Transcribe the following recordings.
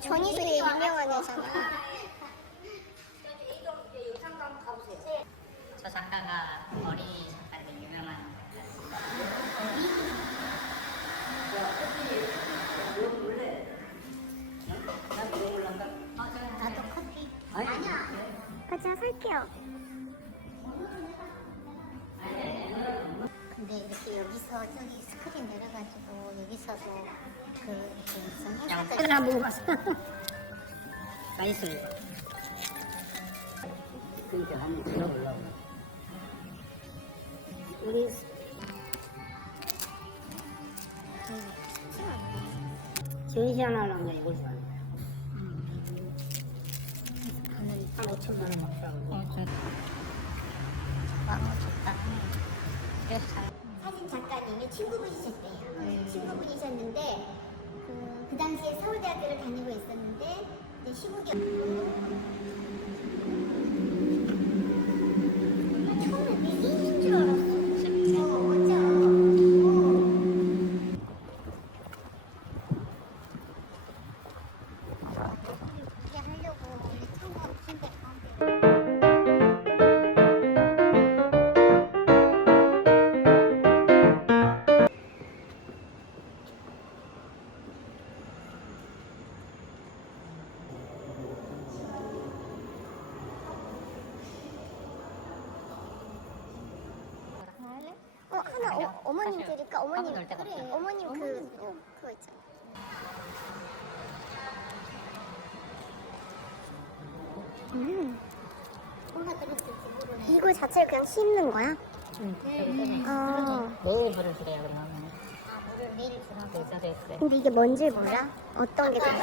전희숙이 유명한 애잖아. 저 작가가 어린이 작가인데 유명한 나도 커피. 아니야. 제가 살게요. 근데 이렇게 여기서 저기 스크린 내려가지고 여기서도 무슨 회사들 나 먹어봤어. 맛있어 이거. 그러니까 한번 들어보려고. 우리 지훈씨 하나 하려면 이거 좋아해. 한 5천만 원 먹더라고. 마음 좋다. 그래서 잘. 사진 작가님이 친구분이셨대요. 친구분이셨는데 그 당시에 서울대학교를 다니고 있었는데 이제 시국이 처음에 미신인 줄 알았어. 맞아. 그렇게 하려고 원래 참고하고 신데 하나 어머님 드릴까? 어머님 올 데가 그래. 없어요. 어머님 그거 있잖아. 뭐가 들었을지 모르네. 이거 자체를 그냥 씹는 거야? 내일 물을 드려요 그러면. 물을 내일 주라고. 네, 써져 있어요. 근데 이게 뭔지 몰라? 어떤 게 들었어?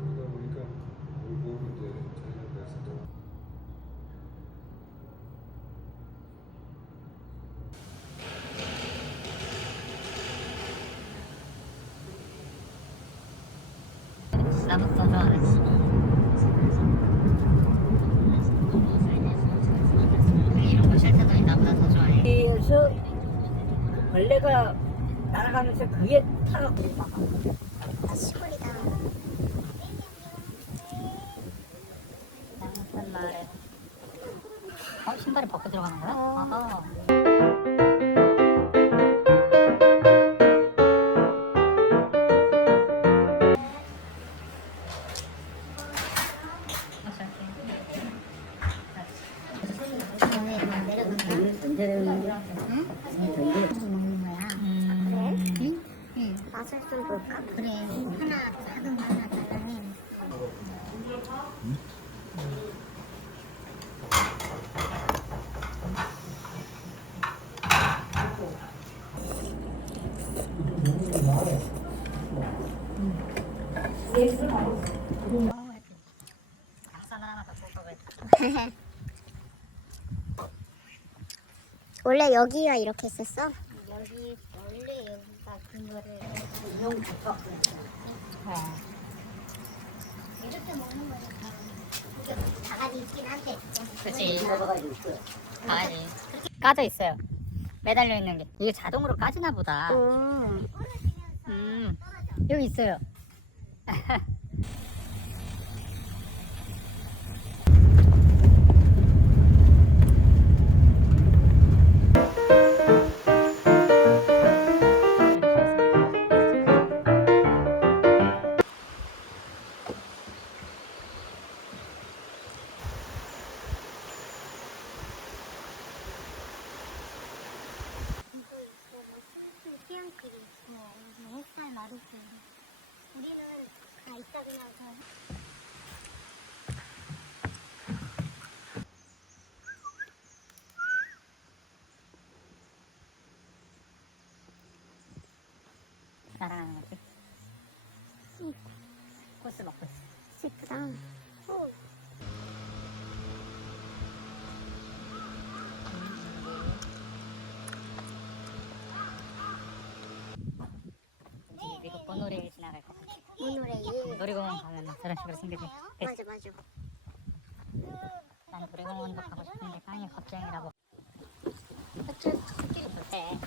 그러다 보니까 울고 이제 자기가 됐을 나부터 좋아하지. 이런 거 쉘터들이 나보다 더 좋아해. 그래서 벌레가 날아가면서 그게 타갖고 막 시골이다. 무슨 말에? 신발을 벗고 들어가는 거야? 아하. 언제 되는 거야? 먹는 거야. 그래? 응. 맛을 좀 볼까? 그래. 하나 작은 거 하나 달라니. 박살 하나 더 뽑아봐. 원래 여기가 이렇게 있었어? 여기 원래 여기가 그거를 이렇게 먹는 거니까 이게 바가지 있긴 한데. 그치. 먹어가지고 있어. 강아지. 까져 있어요. 매달려 있는 게. 이게 자동으로 까지나 보다. 여기 있어요. 태양길이 있고 햇살 마루길. 우리는 다 있다고 나서. 날아가는 거지. 코스 먹고 있어. 예쁘다. 놀이공원 가면 저런 식으로 생기지. 맞아 맞아. 난 놀이공원도 가고 싶은데 깡이 겁쟁이라고. 그치? 좋대.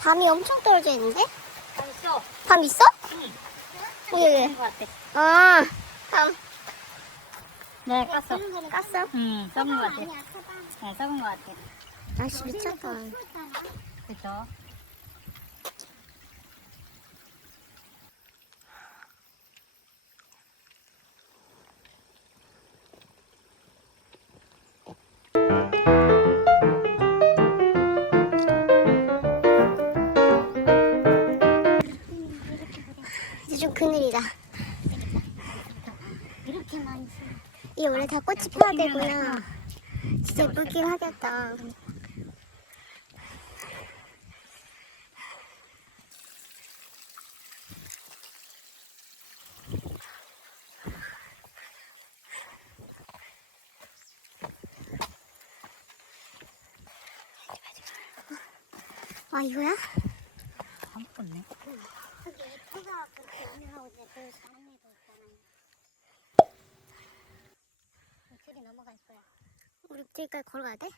밤이 엄청 떨어져 있는데? 아 있어. 밤 있어? 예. 것 같아. 아, 밤. 네 깠어. 깠어? 썩은 것 같아. 네 썩은 것 같아. 날씨 미쳤다. 그쵸. 이제 좀 그늘이다. 이렇게 많이 이게 원래 다 꽃이 펴야 되구나. 진짜 예쁘긴 하겠다. 아, 이거야? 아무것도 없네. 저기 애터가 그렇게 유명하고 있는데 그 사는 애도 있잖아요. 저기 넘어갈 거야. 우리 저기까지 걸어가야 돼?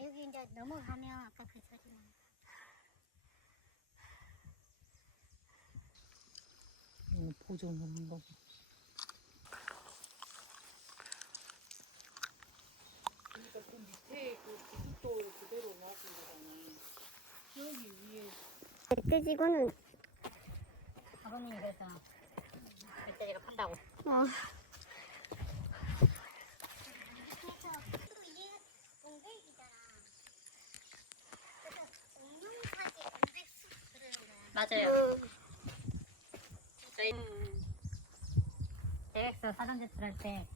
여기 이제 넘어가면 아까 그 저기 나. 보조 먹는 거. 멧돼지고는 아버님이 그래서 멧돼지가 판다고. 어. 맞아요. 저희 JX 사전 제출할 때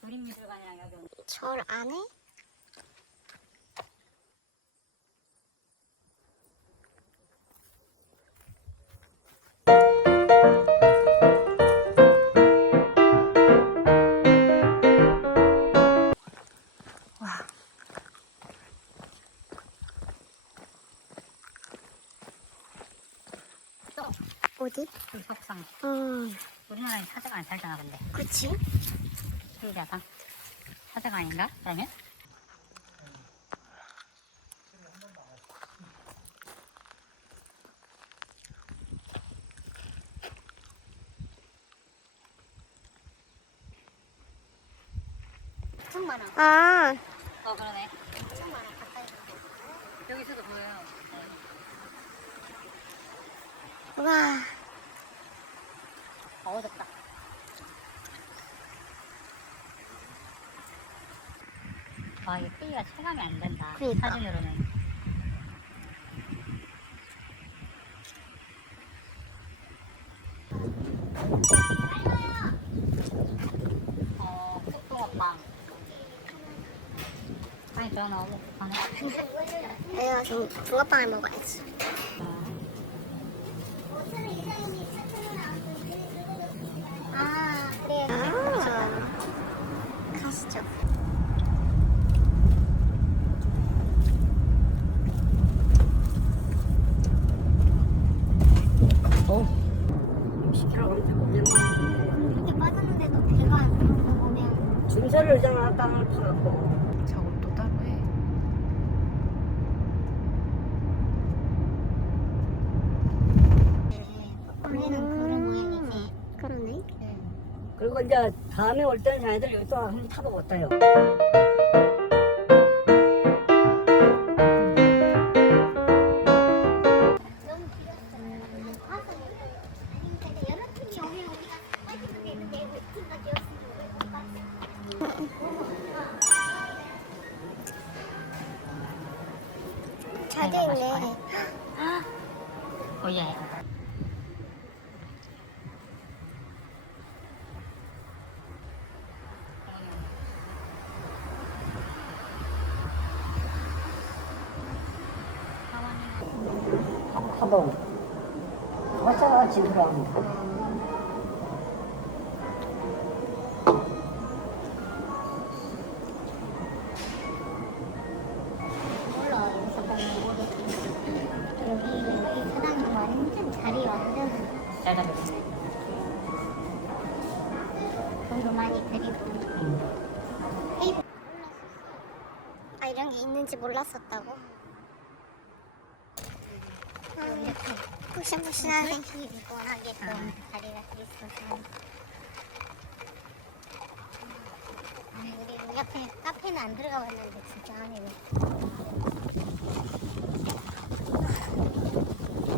도림미술관이랑 여기 온. 절 안에? 어디? 그 석상. 우리나라에 사자가 안 살잖아 근데. 그치? 신기하다. 사자가 아닌가? 그러면? 엄청 많아. 아, 그러네. 엄청 많아. 가까이. 여기서도 보여요. 와, 어둡다. 아, 이게 크기가 체감이 안 된다. 그러니까. 사진으로는. 쑥붕어빵. 아니, 저 너무 가네. 내가 지금 붕어빵을 먹어야지. 아, 그래. 가시죠. 이렇게 빠졌는데도 배가 안 부른 거 보면 증서를 의장한 땅을 파갖고 저것도 따로 해. 원래는 그런 모양이지. 그러네. 그리고 이제 다음에 올 때는 자네들 여기 또 한번 타보고 왔다요. 너무 길었어. 가서 근데 여러 팀이 오면 우리가 빠지는 게 있는데 우리 팀밖에 없으면 잘 돼 있네. 오예. 파동. 어쩌지 그럼. 몰라 여기서 보면 모르겠어. 여기 사장님 완전 자리 완전 잘 잡으시네. 돈도 많이 드리고. 테이블 아 이런 게 있는지 몰랐었다고. 푸신푸신하네. 피곤하게 좀 자리가 있어서. 아니 우리 옆에 카페는 안 들어가 봤는데 진짜 안에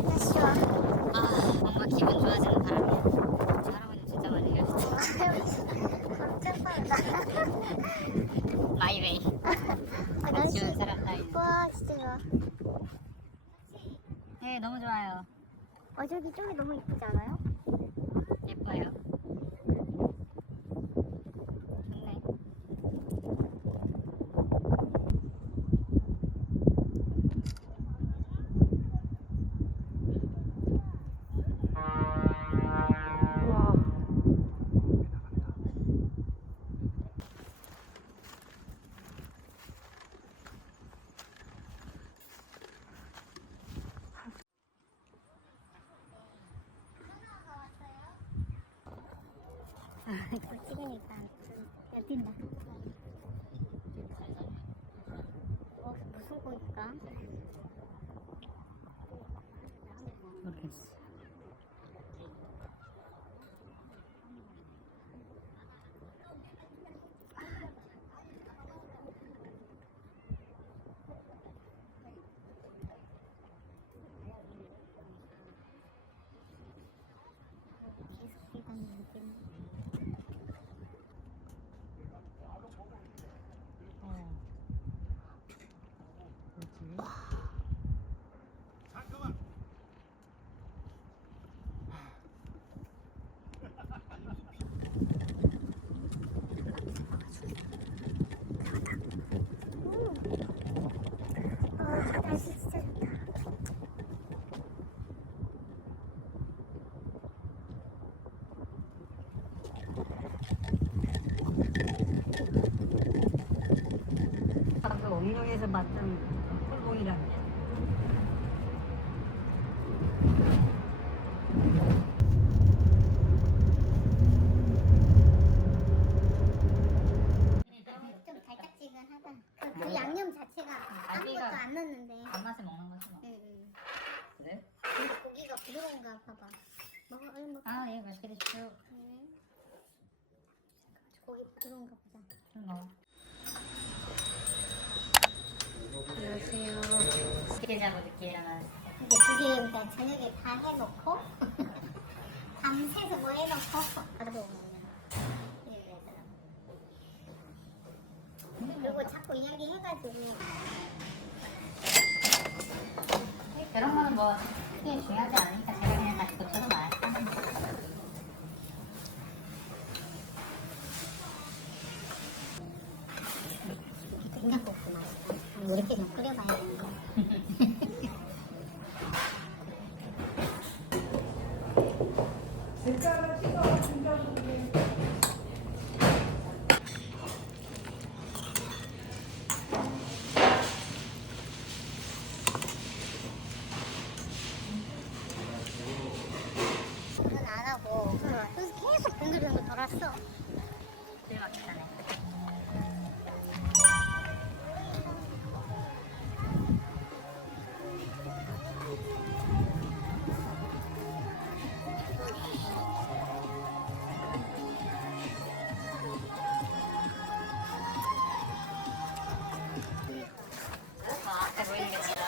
날씨 좋아. 아, 뭔가 기분 좋아지는 바람이야. 저 할아버지 진짜 많이 얘기하시죠. 깜짝이야. 마이웨이. 아, 날씨 지원 사람 따위. 와 진짜 좋아. 네, 너무 좋아요. 저기 쪽이 너무 이쁘지 않아요? 예뻐요. 좋네. 이거 찍으니까 뛴다. 무슨 고기일까? 모르겠어. 계속 뛰다니 느낌. 날씨 진짜 좋다. 방금 옥룡에서 봤던 꿀봉이라는 게. 좀 달짝지근하다. 그 양념 자체가 아무것도 안 넣었는데. 밥맛에 먹는 거지 뭐. 응. 그래? 근데 고기가 부드러운가 봐봐. 먹어, 얼른 먹어. 아, 예, 맛있게 드십시오. 고기 부드러운가 보자. 좀 먹어. 안녕하세요. 늦게 자고 늦게 일어나는. 근데 그게 일단 저녁에 다 해놓고 밤새서 뭐 해놓고 바로 먹는 그리고 자꾸 이야기해가지고 그런 거는 뭐 크게 중요하지 않으니까 제가 그냥 다시 고쳐서 말할까? 된장국수 맛있다. 이렇게 좀 끓여봐야 되는 거. 그건 안 하고 그래서 계속 뱅글뱅글 돌았어. 되게 맛있다네. 앞에 보이는 게 진짜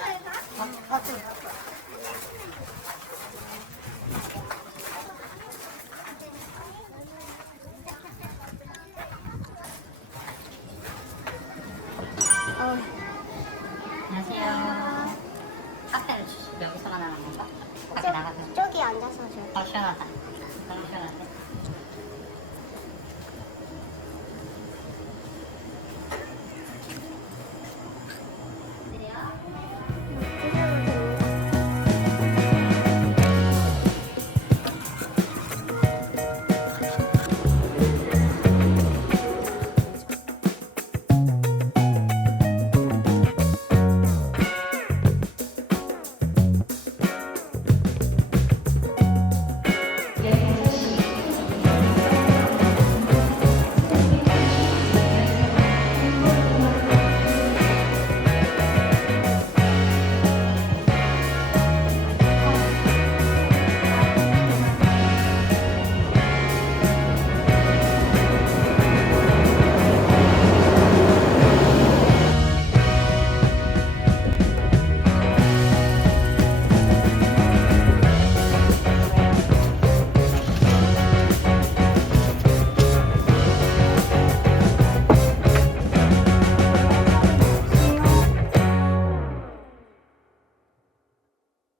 안녕하세요. 카페는 여기서만 하는 건가? 밖에 나가서. 저기 앉아서 저 시원하다. 너무 시원하네.